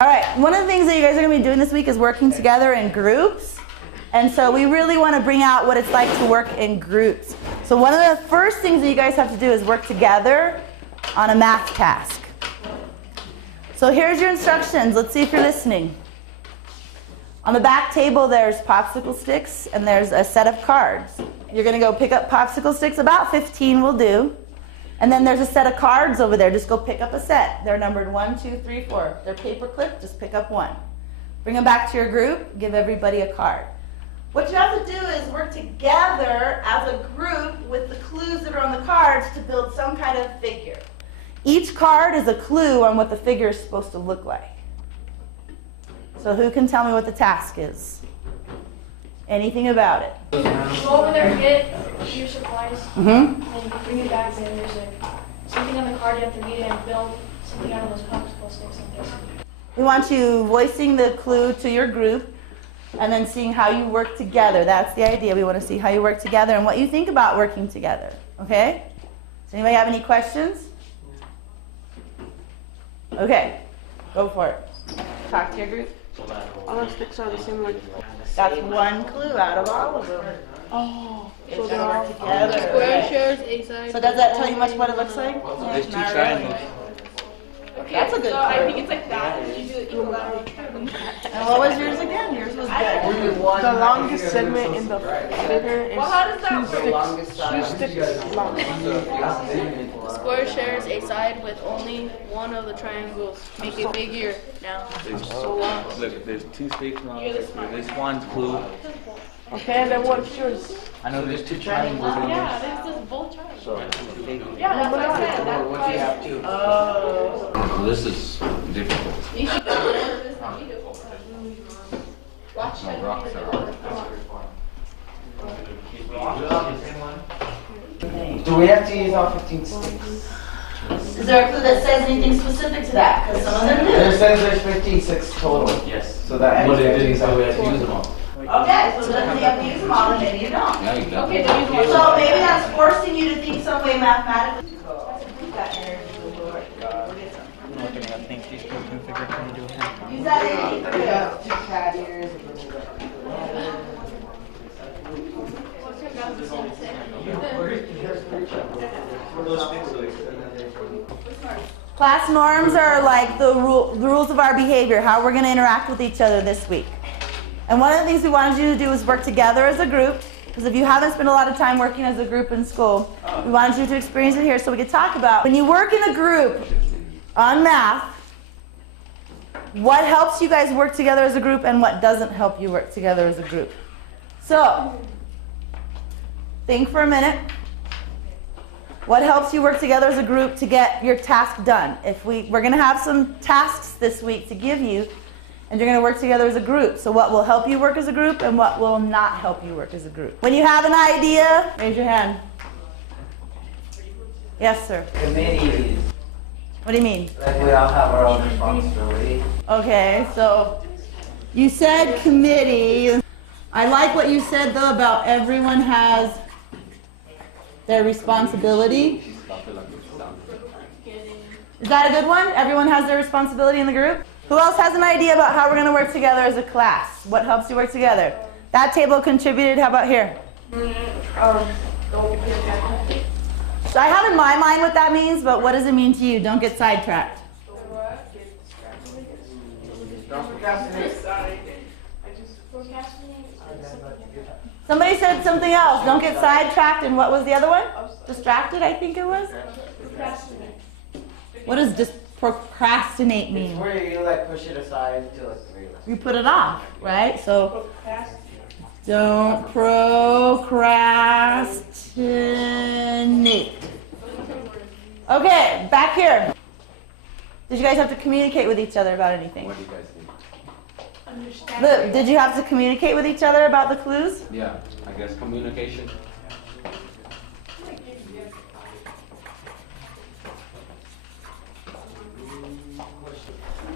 All right, one of the things that you guys are going to be doing this week is working together in groups. And so we really want to bring out what it's like to work in groups. So one of the first things that you guys have to do is work together on a math task. So here's your instructions. Let's see if you're listening. On the back table there's popsicle sticks and there's a set of cards. You're going to go pick up popsicle sticks, about 15 will do. And then there's a set of cards over there. Just go pick up a set. They're numbered 1, 2, 3, 4. They're paper clipped. Just pick up one. Bring them back to your group. Give everybody a card. What you have to do is work together as a group with the clues that are on the cards to build some kind of figure. Each card is a clue on what the figure is supposed to look like. So who can tell me what the task is? Anything about it? Go over there, get your supplies, and bring it back, and there's something on the card you have to read it and build something out of those popsicle sticks, I'm guessing. We want you voicing the clue to your group and then seeing how you work together. That's the idea. We want to see how you work together and what you think about working together. Okay? Does anybody have any questions? Okay. Go for it. Talk to your group. All the sticks are the same like. That's one clue out of all of them. Oh, It's so they're all together. square shares a side. So does that tell you much what it looks like? There's two Not triangles. really. Okay, That's a good so I clue. think it's like that. You do the equilateral triangle. And what was yours again? Yours was good. The longest segment in the figure is Well, how does that two sticks long. The square shares a side with only one of the triangles. Make a figure now. Look, there's two sticks long. There's one clue. Okay, and then what's yours? I know there's two triangles. Yeah, there's just both triangles. So, Yeah, that's what I said. That's why. Oh. this is difficult. You should go over this one. You do. Watch No that. rocks are Do we have to use all 15 sticks? Is there a clue that says anything specific to that? Because some of them do. It says there's 56 total. Yes. So that But means it didn't say we had to use them all. Okay, so then you have to use them all, and maybe you don't. Yeah, you got Okay, it. then use one. So maybe that's forcing you to think some way mathematically. Use that energy. we got 2 cat ears. Class norms are like the rules of our behavior, how we're going to interact with each other this week. And one of the things we wanted you to do is work together as a group, because if you haven't spent a lot of time working as a group in school, we wanted you to experience it here so we could talk about when you work in a group on math, what helps you guys work together as a group and what doesn't help you work together as a group. So, think for a minute. What helps you work together as a group to get your task done? We're going to have some tasks this week to give you, and you're going to work together as a group. So what will help you work as a group and what will not help you work as a group? When you have an idea, raise your hand. Yes, sir. Committees. What do you mean? Like we all have our own responsibility. Okay, so you said committee. I like what you said, though, about everyone has their responsibility. Is that a good one? Everyone has their responsibility in the group? Who else has an idea about how we're going to work together as a class? What helps you work together? That table contributed. How about here? So I have in my mind what that means, but what does it mean to you? Don't get sidetracked. Somebody said something else. Don't get sidetracked. And what was the other one? Distracted, I think it was. What does procrastinate It's mean? where you like push it aside to like realize. You put it off, right? So don't procrastinate. Okay, back here. Did you guys have to communicate with each other about anything? What do you guys think? Look, did you have to communicate with each other about the clues? Yeah, I guess communication.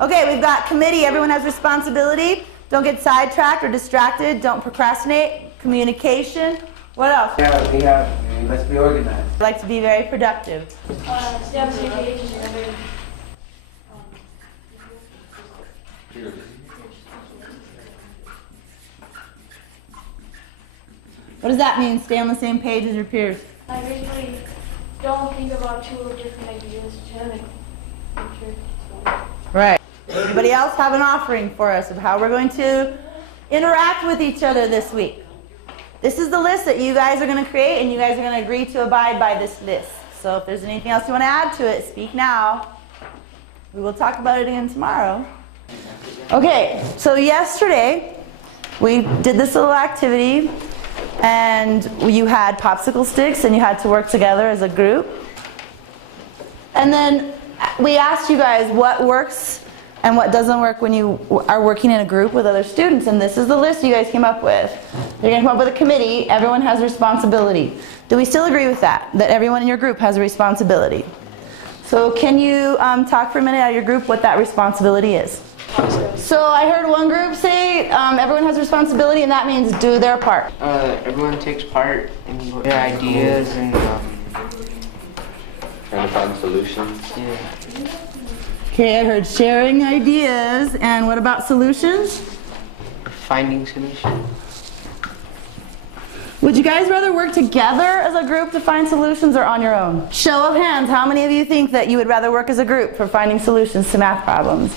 Okay, we've got committee. Everyone has responsibility. Don't get sidetracked or distracted. Don't procrastinate. Communication. What else? Yeah, let's be organized. I like to be very productive. Stay on the same page and never What does that mean, stay on the same page as your peers? I basically don't think about two different ideas. Try to make sure it's one. Right. Anybody else have an offering for us of how we're going to interact with each other this week? This is the list that you guys are going to create, and you guys are going to agree to abide by this list. So if there's anything else you want to add to it, speak now. We will talk about it again tomorrow. Okay, so yesterday we did this little activity, and you had popsicle sticks and you had to work together as a group. And then we asked you guys what works and what doesn't work when you are working in a group with other students, and this is the list you guys came up with. You're going to come up with a committee. Everyone has a responsibility. Do we still agree with that? That everyone in your group has a responsibility? So can you talk for a minute out of your group what that responsibility is? So I heard one group say everyone has a responsibility, and that means do their part. Everyone takes part in their ideas and trying to find solutions. yeah. Okay, I heard sharing ideas, and what about solutions? Finding solutions. Would you guys rather work together as a group to find solutions or on your own? Show of hands, how many of you think that you would rather work as a group for finding solutions to math problems?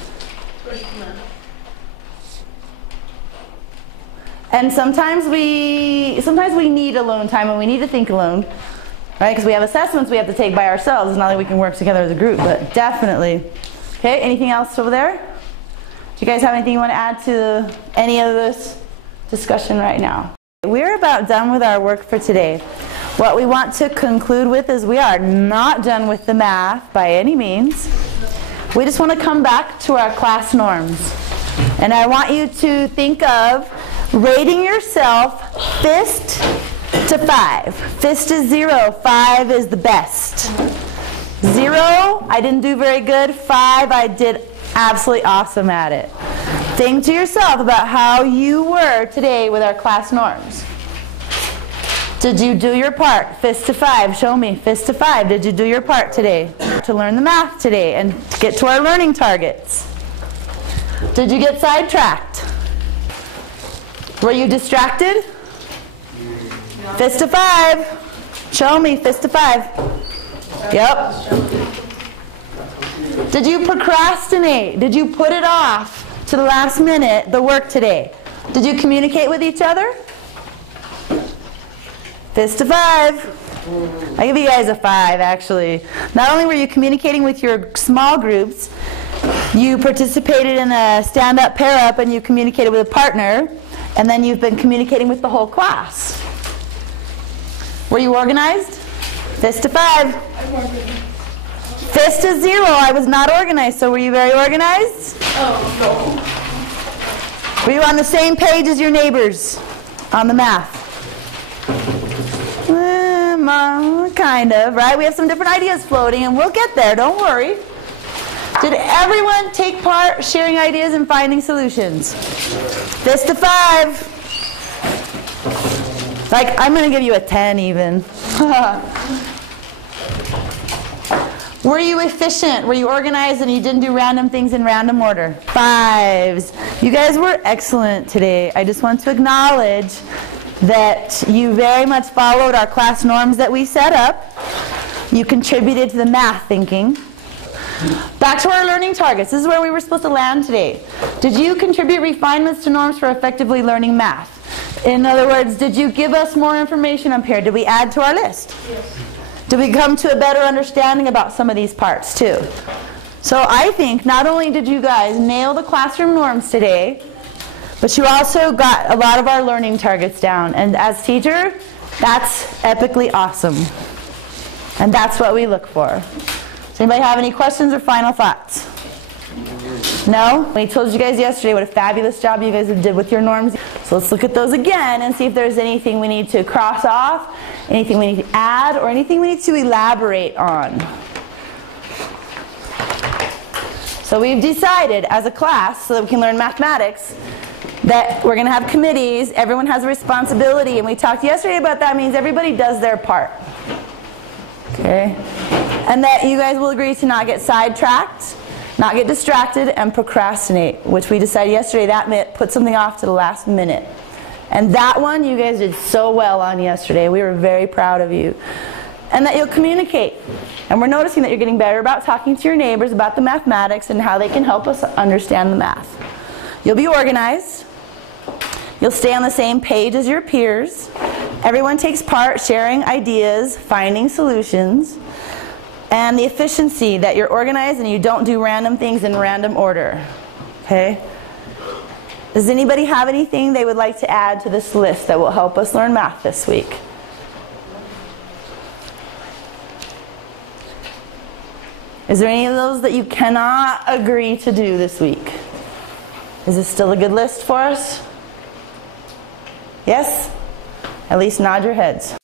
And sometimes we need alone time and we need to think alone, right? Because we have assessments we have to take by ourselves. It's not like we can work together as a group, but definitely. Okay, anything else over there? Do you guys have anything you want to add to any of this discussion right now? We're about done with our work for today. What we want to conclude with is we are not done with the math by any means. We just want to come back to our class norms. And I want you to think of rating yourself fist to 5. Fist is 0, 5 is the best. 0, I didn't do very good. 5, I did absolutely awesome at it. Think to yourself about how you were today with our class norms. Did you do your part? Fist to 5, show me. Fist to 5, did you do your part today? To learn the math today and get to our learning targets. Did you get sidetracked? Were you distracted? Fist to 5. Show me, fist to 5. Yep. Did you procrastinate? Did you put it off to the last minute, the work today? Did you communicate with each other? Fist to 5. I give you guys a 5, actually. Not only were you communicating with your small groups, you participated in a stand-up, pair-up, and you communicated with a partner, and then you've been communicating with the whole class. Were you organized? Fist to 5. Fist to 0. I was not organized, so were you very organized? Oh, Were you on the same page as your neighbors on the math? Kind of, right? We have some different ideas floating, and we'll get there, don't worry. Did everyone take part sharing ideas and finding solutions? Fist to 5. Like, I'm going to give you a 10 even. Were you efficient? Were you organized and you didn't do random things in random order? 5s. You guys were excellent today. I just want to acknowledge that you very much followed our class norms that we set up. You contributed to the math thinking. Back to our learning targets. This is where we were supposed to land today. Did you contribute refinements to norms for effectively learning math? In other words, did you give us more information up here? Did we add to our list? yes. Did we come to a better understanding about some of these parts too? So I think not only did you guys nail the classroom norms today, but you also got a lot of our learning targets down. And as teacher, that's epically awesome. And that's what we look for. Does anybody have any questions or final thoughts? No? We told you guys yesterday what a fabulous job you guys did with your norms. So let's look at those again and see if there's anything we need to cross off, anything we need to add, or anything we need to elaborate on. So we've decided as a class, so that we can learn mathematics, that we're going to have committees, everyone has a responsibility, and we talked yesterday about that means everybody does their part. Okay? And that you guys will agree to not get sidetracked, Not get distracted and procrastinate, which we decided yesterday that meant put something off to the last minute. And that one you guys did so well on yesterday. We were very proud of you. And that you'll communicate. And we're noticing that you're getting better about talking to your neighbors about the mathematics and how they can help us understand the math. You'll be organized. You'll stay on the same page as your peers. Everyone takes part, sharing ideas, finding solutions. And the efficiency, that you're organized and you don't do random things in random order. Okay? Does anybody have anything they would like to add to this list that will help us learn math this week? Is there any of those that you cannot agree to do this week? Is this still a good list for us? Yes? At least nod your heads.